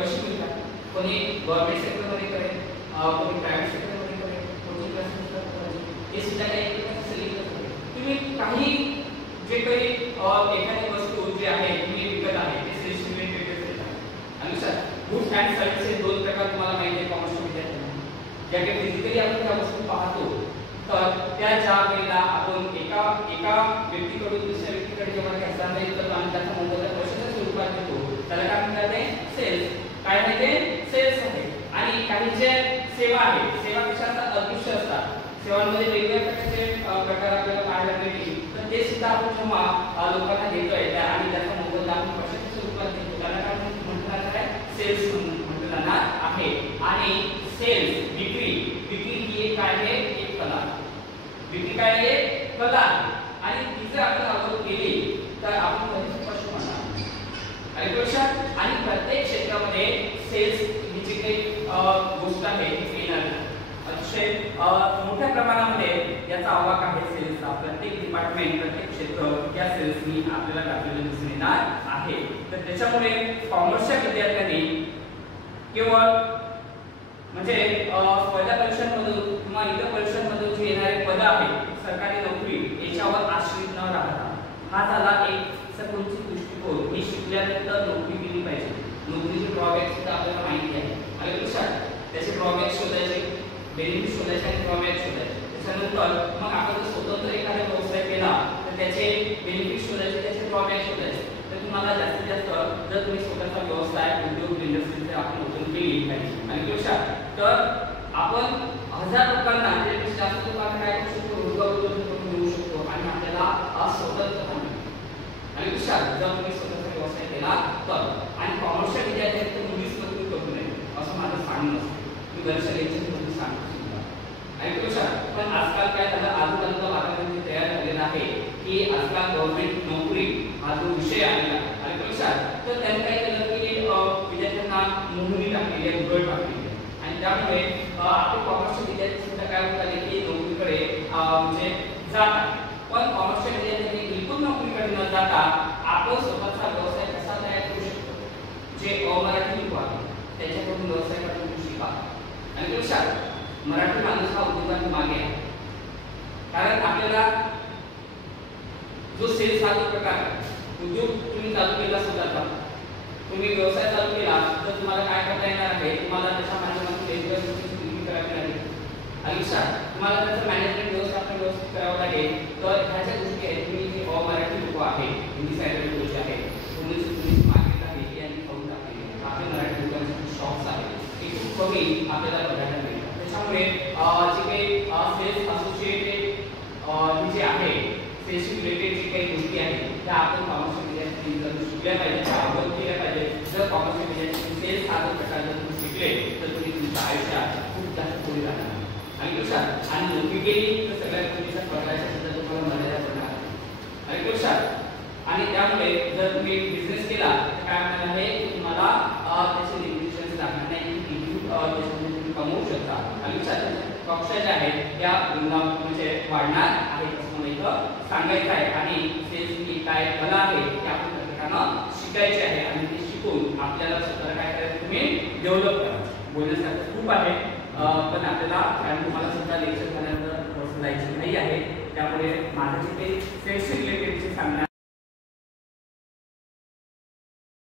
कशी मिळतात. कोणी गव्हर्नमेंट सेक्टरमध्ये करेल, कोणी प्रायव्हेट सेक्टरमध्ये करेल, कोचिंग क्लासेस हे सुद्धा काही सिलेक्ट करेल. तुम्ही काही जे काही एखादी वस्तू जी आहे तुम्ही विकत आहे ते सेल्स रिलेटेड देतात. आणि सर गुड्स अँड सर्व्हिसेस दोन प्रकार तुम्हाला माहिती आहे कॉमर्सच्या विद्यार्थ्यांना. ज्या काही फिजिकली आपण त्या वस्तू पाहतो तर त्या ज्या वेळेला आपण एका व्यक्तीकडून दुसऱ्या व्यक्तीकडे जेव्हा ते हस्तांतरित करतो आणि त्याचा मोबदला पैशाच्या स्वरूपात देतो त्याला काय म्हणतात ते सेल्स. काय आहे ते सेल्स आहे. आणि काही जे सेवा आहे, सेवा कशाचा अदृश्य असतात. सेवांमध्ये वेगवेगळ्या प्रकारचे प्रकार आपल्याला पाहायला मिळतील. तर ते सुद्धा आपण जेव्हा लोकांना देतोय त्या आणि त्याचा मोबदला आपण पैशाच्या स्वरूपात देतो त्याला काय म्हणतात आहे सेल्स म्हटलं जाणार आहे. आणि सेल्स विक्री ही एक काय आहे एक कला. विक्री काय आहे कला आहे. आणि ती जर आपण अवगत केली तर आपण कधीच स्पष्ट होणार. आणि प्रत्येक क्षेत्रामध्ये सेल्स ही जी काही गोष्ट आहे ती येणार आहे. अतिशय मोठ्या प्रमाणामध्ये याचा आवाक आहे सेल्सचा. प्रत्येक डिपार्टमेंट प्रत्येक क्षेत्र या सेल्सनी आपल्याला दाखवलेलं दिसून येणार आहे. तर त्याच्यामुळे कॉमर्सच्या विद्यार्थ्यांनी केवळ म्हणजे स्पर्धा परीक्षांमधून किंवा इतर परीक्षांमधून जे येणारे पद आहेत सरकारी नोकरी याच्यावर आश्रित न राहता हा झाला एक सकोचित दृष्टिकोन. हे शिकल्यानंतर नोकरी केली पाहिजे. नोकरीचे ड्रॉबॅक सुद्धा आपल्याला माहिती आहे. आणि लक्षात त्याचे ड्रॉबॅक शोधायचे, बेनिफिट शोधायचे आणि ड्रॉबॅक शोधायचे. त्याच्यानंतर मग आपण जर स्वतंत्र एखादा व्यवसाय केला तर त्याचे बेनिफिट शोधायचे, त्याचे ड्रॉबॅक शोधायचे. तर तुम्हाला जास्तीत जास्त जर तुम्ही स्वतःचा व्यवसाय उद्योग इंडस्ट्री जर आपण ओपन केली आणि लक्षात तर आपण 1000 लोकांना त्यापेक्षा जास्त लोकांना काय करू शकतो रोजगार करून देऊ शकतो आणि आपल्याला स्वतंत्रता मिळते. आणि लक्षात जर तुम्ही स्वतःचा व्यवसाय केला तर. आणि कॉमर्सच्या विद्यार्थ्यांनी तर मुलीच नोकरी करू नये असं माझं सांगणं असतं. मी दर्शनाची तुम्ही सांगतो सुद्धा. आणि लक्षात पण आजकाल काय झालं आजूबाजूला वातावरण तयार झालेलं आहे की आजकाल गव्हर्नमेंट नोकरी हा जो विषय आलेला आहे. आणि लक्षात तर त्यांनी काय केलं की विद्यार्थ्यांना मोहरी टाकलेली आहे, उघड टाकलेली आहे. आणि त्यामुळे आपले कॉमर्सचे विद्यार्थी सुद्धा काय होत की नोकरीकडे म्हणजे जातात. पण कॉमर्सच्या विद्यार्थ्यांनी बिलकुल नोकरीकडे न जाता आपण स्वतःचा व्यवसाय कसा तयार करू शकतो. जे अमराठी लोक आहेत त्याच्याकडून व्यवसाय करून शिका. आणि लक्षात मराठी माणूस हा उद्योगात मागे आहे. कारण आपल्याला जो सेल्स हा जो प्रकार आहे उद्योग तुम्ही चालू केला सुद्धा तुम्ही व्यवसाय चालू केला तर तुम्हाला काय करता येणार आहे तुम्हाला त्याच्या माध्यमातून वेगवेगळ्या गोष्टी विक्री करावी लागेल. आणि तुम्हाला त्याचं मॅनेजमेंट व्यवस्थापन व्यवस्थित करावं लागेल. तर ह्याच्या गोष्टी आहेत. तुम्ही जे अमराठी लोक आहेत हिंदी साईडच्या गोष्टी आहेत तुम्ही मार्केट आहे यांनी खाऊन टाकले. आपले मराठी लोकांचे शॉप्स आहेत हे खूप कमी आपल्याला बघायला मिळतात. त्याच्यामुळे जे काही सेल्स असोसिएटेड जे आहे सेल्स रिलेटेड जे काही गोष्टी आहेत त्या आपण कॉमर्सच्या विद्यार्थ्यांनी शिकल्या पाहिजे, त्या अवगत केल्या पाहिजे. जर कॉमर्सच्या विद्यार्थ्यांनी सेल्स हा जो प्रकार जर तुम्ही शिकले तर तुम्ही तुमच्या आयुष्यात खूप जास्त पुढे जाणार. आणि लक्षात आणि नोकरी केली तर सगळ्या गोष्टीचा पगाराच्या सुद्धा तुम्हाला मर्यादा पडणार. आणि लक्षात आणि त्यामुळे जर तुम्ही बिझनेस केला तर काय होणार आहे तुम्हाला त्याचे लिमिटेशन्स लागणार नाही की त्याच्यामध्ये तुम्ही कमवू शकता. आणि लक्षात कक्षा ज्या आहेत त्या म्हणजे वाढणार आहेत असं मला इथं सांगायचं आहे. आणि सेल्स ही काय कला आहे ते आपण प्रत्येकानं शिकायचे आहे. आणि ते शिकून आपल्याला स्वतःला काय करायचं तुम्ही डेव्हलप करा. बोलण्यासारखं खूप आहे पण आपल्याला तुम्हाला सुद्धा लेक्चर झाल्यानंतर